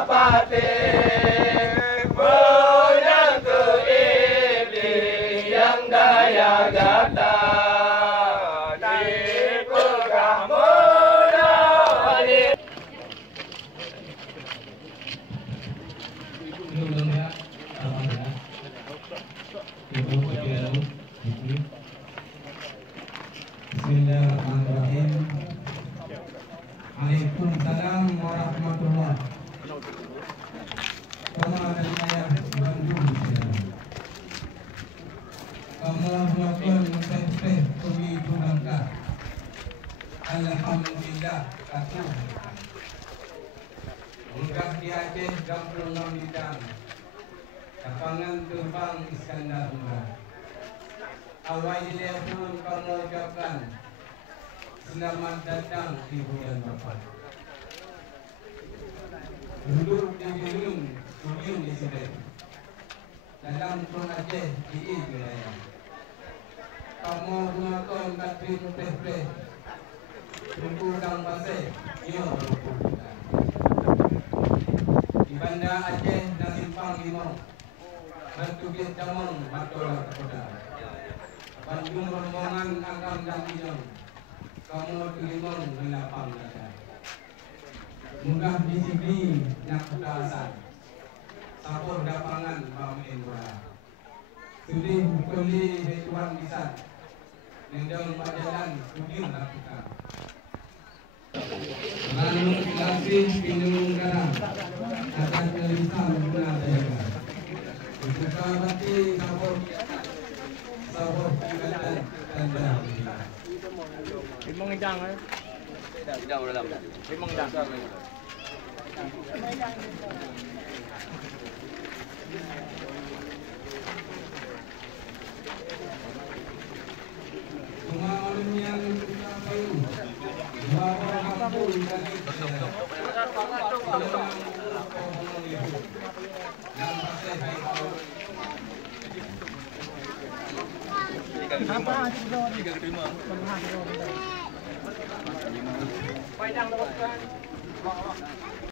dapati menyentuh iblis yang daya gata. Bismillahirrahmanirrahim. Waalaikumsalam warahmatullahi wabarakatuh. Kamu melakukan musafir kami tunangkan. Alhamdulillah kata. Unggah di Aceh 26 bidang. Lapangan terbang Iskandar Muda. Awal telefon kamu ucapkan selamat datang di bulan Bapak. Duduk di gedung studio di sini dalam Pulau Aceh di wilayah. Kamu gunakan Katrin Teh Tunggu dan Pasir Yo di Bandar Aceh dan Simpang Limau bertugas Damang Matola Kepoda Bandung rombongan Agam dan Minong kamu kelimang melapang dada mudah disiplin nak ketasan sapur dapangan pamen murah sudih kuli hetuan bisa nendang pajalan studium lakukan lalu kasih pinung garang akan tulisan guna daya buka hati sapur ingatan tanda Limang idang eh. Idang dalam. Limang idang. semua malam yang kita payu dua orang kampung lagi Apa? 3 5. Padang